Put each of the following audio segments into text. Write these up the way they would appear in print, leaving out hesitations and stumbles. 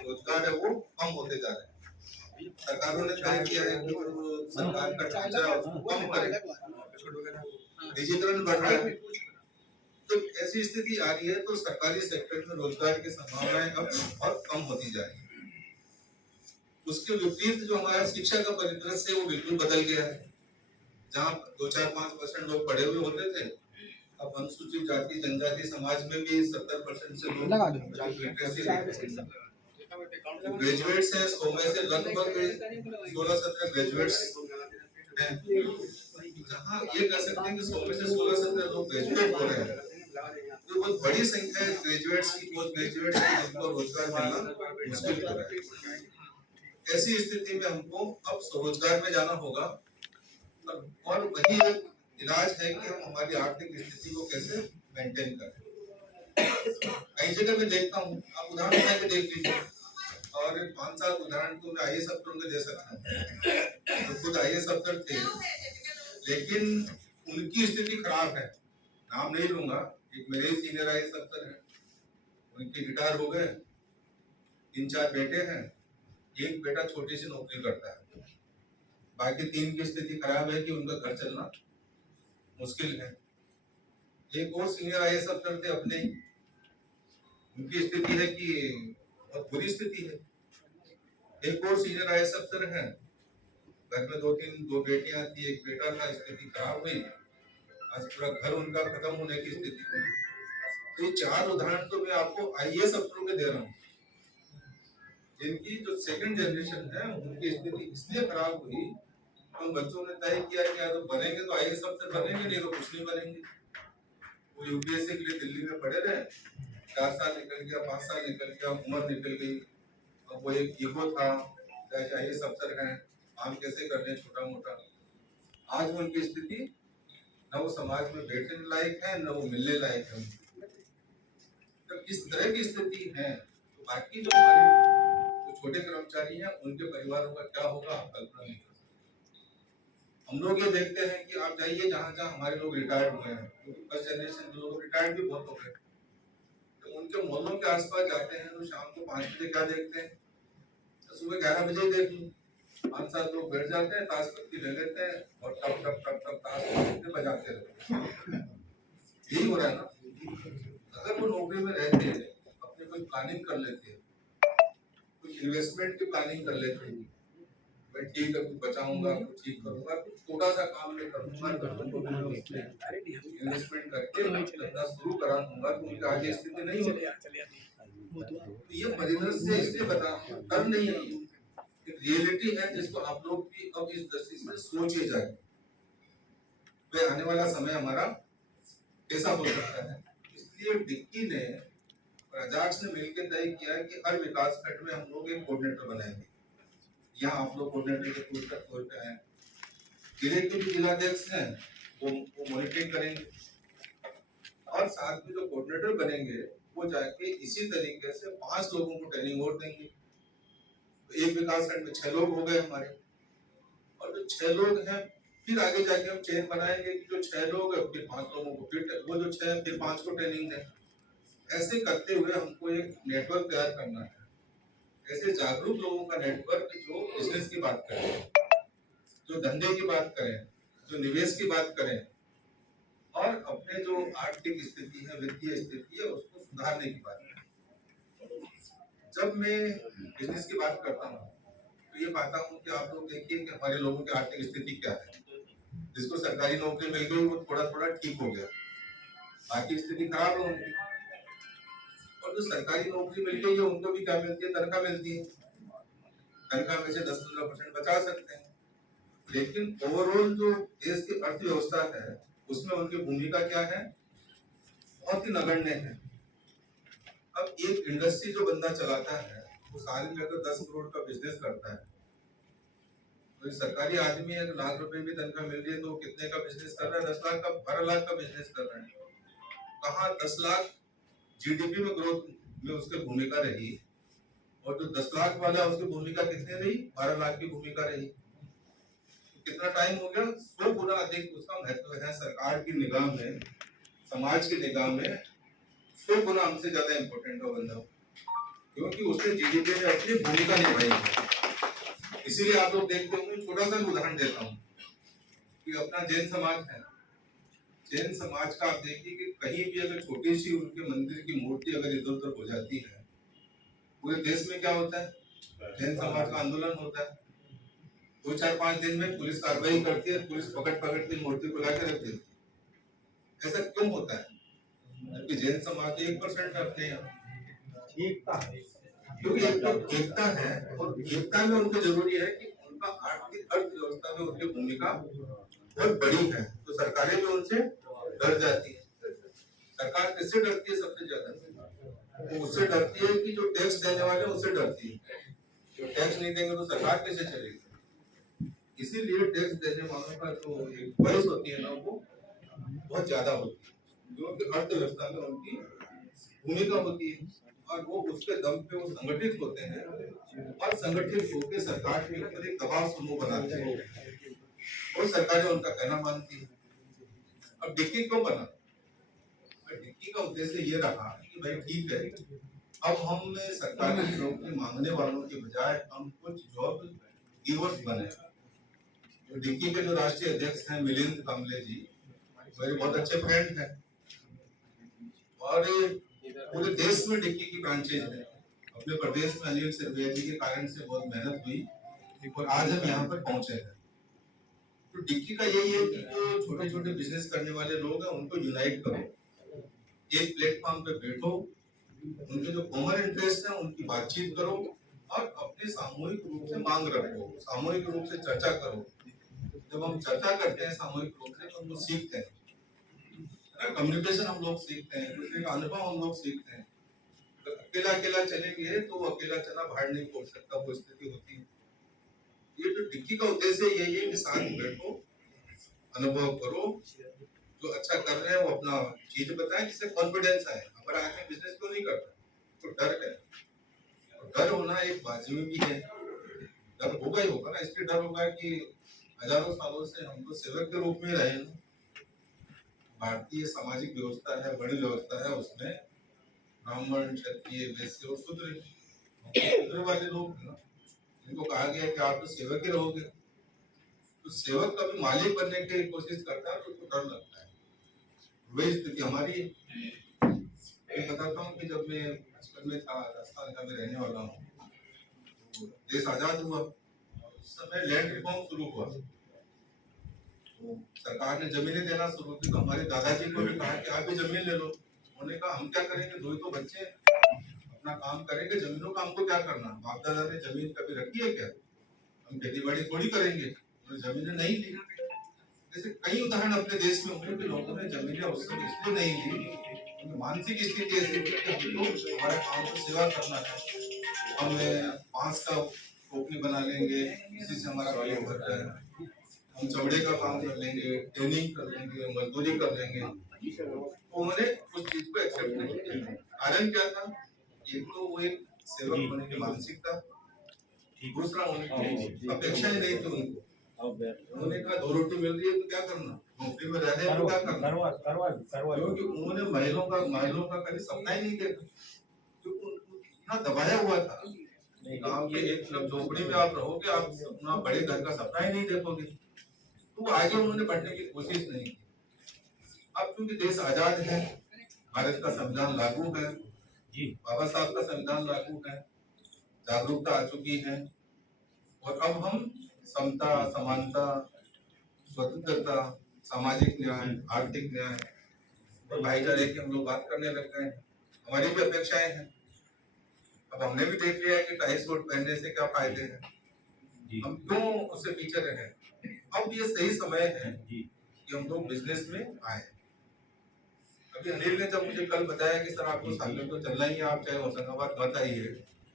रोजगार है वो कम होते जा रहे हैं। सरकारों ने तय किया है कि जो सरकार का ढांचा है उसको कम करें, डिजिटल बढ़ रहा है। तो ऐसी स्थिति आ रही है तो सरकारी सेक्टर में रोजगार की संभावनाएं अब और कम होती जा रही है। उसके विपरीत जो हमारा शिक्षा का परिदृश्य है वो बिल्कुल बदल गया है। जहाँ 2-4-5% लोग पढ़े हुए होते थे, अब अनुसूचित जाति जनजाति समाज में भी 70% से लोग ग्रेजुएट्स हैं। 100 में से लगभग 16-17 ग्रेजुएट्स हैं। जहाँ ये कह सकते हैं कि 100 में से 16-17 लोग ग्रेजुएट हो रहे हैं, तो बहुत बड़ी संख्या है ग्रेजुएट्स की, पोस्ट ग्रेजुएट्स की, जिनको रोजगार मिलना मुश्किल हो रहा है। ऐसी स्थिति में हमको अब स्वरोजगार में जाना होगा और वही एक इलाज है कि हम हमारी आर्थिक स्थिति को कैसे मेंटेन करें। कई जगह मैं देखता हूँ, आप उदाहरण के देख लीजिए, और 5 साल उदाहरण तो मैं आईएएस अफसरों के दे सकता हूँ। तो खुद आईएएस अफसर थे, लेकिन उनकी स्थिति खराब है। नाम नहीं लूंगा, एक मेरे सीनियर आईएएस अफसर हैं, उनके रिटायर हो गए, 3-4 बेटे हैं, एक बेटा छोटी सी नौकरी करता है, बाकी 3 की स्थिति खराब है कि उनका घर चलना मुश्किल है। एक और सीनियर आईएएस अफसर थे अपने, उनकी स्थिति है कि बहुत बुरी स्थिति है। एक और सीनियर आईएएस अफसर है, घर में 2 बेटियां थी, एक बेटा था, स्थिति खराब हुई, आज पूरा घर उनका खत्म होने की स्थिति हुई। तो ये 4 उदाहरण तो मैं आपको आईएएस अफसरों के दे रहा हूँ, जिनकी जो सेकंड जनरेशन है उनकी स्थिति इसलिए खराब हुई, उन बच्चों ने तय किया कि या तो बनेंगे तो आईएएस अफसर बनेंगे, नहीं तो कुछ नहीं बनेंगे। वो यूपीएससी के लिए दिल्ली में पढ़े रहे, 4 साल निकल गया, 5 साल निकल गया, उम्र निकल गई। अब वो एक ईगो था, आईएएस अफसर हैं, काम कैसे करने छोटा मोटा। आज वो उनकी स्थिति न वो समाज में बैठने लायक है, न वो मिलने लायक है। तो इस तरह की स्थिति है, तो बाकी जो हमारे छोटे कर्मचारी हैं उनके परिवारों का क्या होगा, आप कल्पना नहीं कर सकते। हम लोग ये देखते हैं कि आप जाइए जहाँ जहाँ हमारे लोग रिटायर्ड हुए हैं, क्योंकि फर्स्ट जनरेशन के लोग रिटायर्ड भी बहुत हो गए, तो उनके मोहल्लों के आसपास जाते हैं तो शाम को 5 बजे क्या देखते हैं, तो सुबह 11 बजे देख लो 5-7 लोग बैठ जाते हैं, ताश पत्ती ले लेते हैं और टप टप टप टप ताश पत्ती बजाते रहते हैं। यही हो रहा है ना। अगर वो नौकरी में रहते हैं, अपने कोई प्लानिंग कर लेते हैं, कुछ इन्वेस्टमेंट की प्लानिंग कर लेते हैं, मैं ठीक है कुछ बचाऊंगा, कुछ ठीक करूंगा, कुछ छोटा सा काम में करूंगा, इन्वेस्टमेंट करके धंधा शुरू करा दूंगा, तो उनकी आगे स्थिति नहीं होगी। ये परिदृश्य इसलिए बता कर नहीं है, रियलिटी है जिसको आप लोग भी अब इस दृष्टि से सोचे जाए, वे आने वाला समय हमारा कैसा हो सकता है। इसलिए डिक्की ने और अजाक्स ने मिलकर तय किया कि हर विकास खंड में हम लोग एक कोऑर्डिनेटर बनाएंगे। यहाँ आप लोग कोऑर्डिनेटर के तौर पे हैं, जिले के भी जिलाध्यक्ष हैं, वो मॉनिटरिंग करेंगे, और साथ में जो कोऑर्डिनेटर बनेंगे वो जाके इसी तरीके से 5 लोगों को ट्रेनिंग और देंगे। तो एक विकास खंड में 6 लोग हो गए हमारे, और जो 6 लोग हैं फिर आगे जाके हम चेन बनाएंगे कि जो 6 लोग हैं फिर 5 लोगों को फिर वो जो 6 फिर 5 को ट्रेनिंग दें। ऐसे करते हुए हमको एक नेटवर्क तैयार करना है, ऐसे जागरूक लोगों का नेटवर्क जो बिजनेस की बात करें, जो धंधे की बात करें, जो निवेश की बात करें, और अपने जो आर्थिक स्थिति है, वित्तीय स्थिति है, उसको सुधारने की बात करें। जब मैं बिजनेस की बात करता हूँ तो ये पाता हूँ कि आप लोग देखिए कि हमारे लोगों की आर्थिक स्थिति क्या है। जिसको सरकारी नौकरी मिल गई वो थोड़ा थोड़ा ठीक हो गया, बाकी स्थिति खराब है उनकी। और जो सरकारी नौकरी मिल गई है उनको भी क्या मिलती है, तनख्वाह मिलती है, तनख्वाह में से 10-15% बचा सकते हैं, लेकिन ओवरऑल जो देश की अर्थव्यवस्था है उसमें उनकी भूमिका क्या है, बहुत ही नगण्य है। अब एक इंडस्ट्री जो बंदा चलाता है वो साल में अगर 10 करोड़ का बिजनेस करता है, तो सरकारी आदमी 1 लाख रुपए भी तनख्वाह मिल रही है तो कितने का बिजनेस कर रहा है, 10 लाख का 12 लाख का बिजनेस कर रहा है। कहाँ 10 लाख जीडीपी में ग्रोथ में उसकी भूमिका रही, और जो 10 लाख वाला उसकी भूमिका कितनी रही, 12 लाख की भूमिका रही। तो कितना टाइम हो गया, 100 गुना अधिक उसका महत्व है सरकार की निगाह में, समाज की निगाह में 100 गुना हमसे ज्यादा इम्पोर्टेंट हो बंदा। क्योंकि उसने जीडीपी में अपनी भूमिका निभाई है। इसीलिए आप लोग देखते होंगे, छोटा सा उदाहरण देता हूँ कि अपना जैन समाज है, जैन समाज का आप देखिए कि कहीं भी अगर छोटी सी उनके मंदिर की मूर्ति अगर इधर उधर हो जाती है, पूरे देश में क्या होता है, जैन समाज का आंदोलन होता है। 2-4-5 दिन में पुलिस कार्रवाई करती है, पुलिस पकड़ पकड़ के मूर्ति को लाके रख देती है। ऐसा क्यों होता है? क्योंकि जैन समाज 1% है अपने यहाँ, क्योंकि एकता है, और एकता में उनको जरूरी है कि उनका आर्थिक अर्थव्यवस्था में उनकी भूमिका बहुत बड़ी है, तो सरकारें भी उनसे डर जाती है। सरकार किससे डरती है सबसे ज्यादा? वो उससे डरती है कि जो टैक्स देने वाले उससे डरती है। जो टैक्स नहीं देंगे तो सरकार कैसे चलेगी? इसीलिए टैक्स देने वालों का जो एक बहस होती है ना, वो बहुत ज्यादा होती है, क्योंकि अर्थव्यवस्था में उनकी भूमिका होती है, और वो उसके दम पे वो संगठित होते हैं, और संगठित होकर सरकार के ऊपर एक दबाव समूह बनाते हैं, और सरकारें उनका कहना मानती है। अब डिक्की क्यों बना? डिक्की का उद्देश्य ये रहा कि भाई ठीक है, अब हम सरकारी नौकरी मांगने वालों के बजाय हम कुछ जॉब गिवर्स बने। तो डिक्की के जो राष्ट्रीय अध्यक्ष हैं मिलिंद कांबले जी, मेरे बहुत अच्छे फ्रेंड हैं, और पूरे देश में डिक्की की ब्रांचेज है। अपने प्रदेश में अनिल सिरवैया जी के कारण से बहुत मेहनत हुई, और आज हम यहाँ पर पहुंचे हैं। तो डिक्की का यही है कि जो छोटे छोटे बिजनेस करने वाले लोग हैं उनको यूनाइट करो, एक प्लेटफॉर्म पे बैठो, उनके जो कॉमन इंटरेस्ट है उनकी बातचीत करो, और अपने सामूहिक रूप से मांग रखो, सामूहिक रूप से चर्चा करो। जब हम चर्चा करते हैं सामूहिक रूप से तो हम लोग सीखते हैं, कम्युनिकेशन हम लोग सीखते हैं, दूसरे का अनुभव हम लोग सीखते हैं। तो अकेला अकेला चलेंगे तो वो अकेला चना बाहर नहीं पहुंच सकता, वो स्थिति होती है। ये जो डिक्की का उद्देश्य यही है कि साथ बैठो, अनुभव करो, जो अच्छा कर रहे हैं वो अपना चीज बताएं जिससे कॉन्फिडेंस आए। हमारा आदमी बिजनेस क्यों नहीं करता? तो डर है, और डर होना एक बाजू भी है, डर होगा ही होगा ना। इसलिए डर होगा कि हजारों सालों से हम तो सेवक के रूप में रहे हैं। भारतीय सामाजिक व्यवस्था है, बड़ी व्यवस्था है, उसमें ब्राह्मण, क्षत्रिय, वैश्य और शूद्र वाले लोग हैं ना, इनको कहा गया कि आप तो सेवक ही रहोगे। तो सेवक कभी मालिक बनने की कोशिश करता है तो उसको डर लगता है। वही स्थिति हमारी। मैं बताता हूँ कि जब मैं बचपन में था, राजस्थान का मैं रहने वाला हूँ, तो देश आजाद हुआ, उस समय लैंड रिफॉर्म शुरू हुआ, तो सरकार ने जमीनें देना शुरू की। तो हमारे दादाजी को भी कहा कि आप भी जमीन ले लो। उन्होंने कहा हम क्या करेंगे, दो ही तो बच्चे हैं, अपना काम करेंगे, जमीनों का हमको क्या करना? बाप दादा ने जमीन कभी रखी है क्या? हम खेती बाड़ी थोड़ी करेंगे। जमीनें नहीं ली। जैसे कई उदाहरण अपने देश में हुए कि लोगों ने जमीनें उस समय इसलिए नहीं ली, मानसिक स्थिति ऐसी थी कि हमको हमारा काम तो सेवा करना है, हम बांस का टोकरी बना लेंगे, इसी से हमारा पेट भर जाएगा, हम चमड़े का काम कर लेंगे, ट्रेनिंग कर लेंगे, मजदूरी कर लेंगे। तो उन्होंने उस चीज को एक्सेप्ट नहीं किया। कारण क्या था? एक तो वो एक सेवक होने की मानसिकता, दूसरा उनकी अपेक्षा ही नहीं थी उनको। उन्होंने कहा 2 रोटी मिल रही है तो क्या करना, नौकरी में रह रहे हैं तो क्या करना, क्योंकि उन्होंने महिलाओं का कभी सपना ही नहीं देखा, क्योंकि उनको इतना दबाया हुआ था। गांव के एक तरफ झोपड़ी में आप रहोगे, आप अपना बड़े घर का सपना ही नहीं देखोगे, तो आगे उन्होंने बढ़ने की कोशिश नहीं की। अब क्योंकि देश आजाद है, भारत का संविधान लागू है, बाबा साहब का संविधान लागू है, जागरूकता आ चुकी है, और अब हम समता, समानता, स्वतंत्रता, सामाजिक न्याय, आर्थिक न्याय और भाईचारे की हम लोग बात करने लग गए हैं। हमारी भी अपेक्षाएं हैं। अब हमने भी देख लिया है कि 2.5 सूट पहनने से क्या फायदे हैं, हम क्यों उससे पीछे रहे। अब ये सही समय है कि हम लोग बिजनेस में आए। अभी अनिल ने जब मुझे कल बताया कि सर आपको सागर तो चलना ही है, आप चाहे होशंगाबाद मत आइए,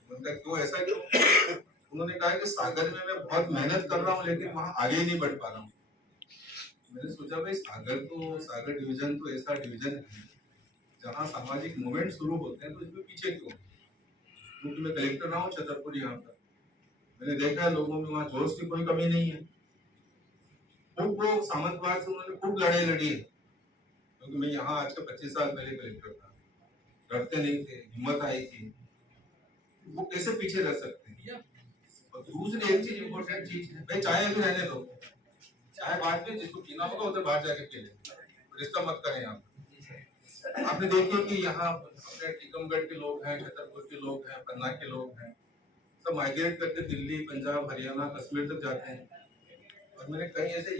उनका क्यों, ऐसा क्यों? उन्होंने कहा कि सागर में मैं बहुत मेहनत कर रहा हूँ लेकिन वहाँ आगे ही नहीं बढ़ पा रहा हूँ। मैंने सोचा भाई सागर डिवीजन तो ऐसा डिवीजन है जहाँ सामाजिक मूवमेंट शुरू होते हैं, तो इसमें पीछे क्यों? क्योंकि मैं कलेक्टर रहा हूँ छतरपुर, यहाँ पर मैंने देखा है लोगों में वहाँ जोश की कोई कमी नहीं है। खूब वो सामंतवाद से उन्होंने खूब लड़ाई लड़ी है, क्योंकि मैं यहाँ आज से 25 साल पहले कलेक्टर था, डरते नहीं थे, हिम्मत आई थी। वो कैसे पीछे रह सकते हैं। और दूसरी एक चीज इम्पोर्टेंट चीज है, भाई चाय अभी रहने दो, चाय बाद में जिसको पीना होगा उधर बाहर जाके पी ले, रिश्ता मत करें आप। आपने देखिए कि यहाँ अपने टीकमगढ़ के लोग हैं, छतरपुर के लोग हैं, पन्ना के लोग हैं, सब माइग्रेट करके दिल्ली, पंजाब, हरियाणा, कश्मीर तक जाते हैं। और मैंने कई ऐसे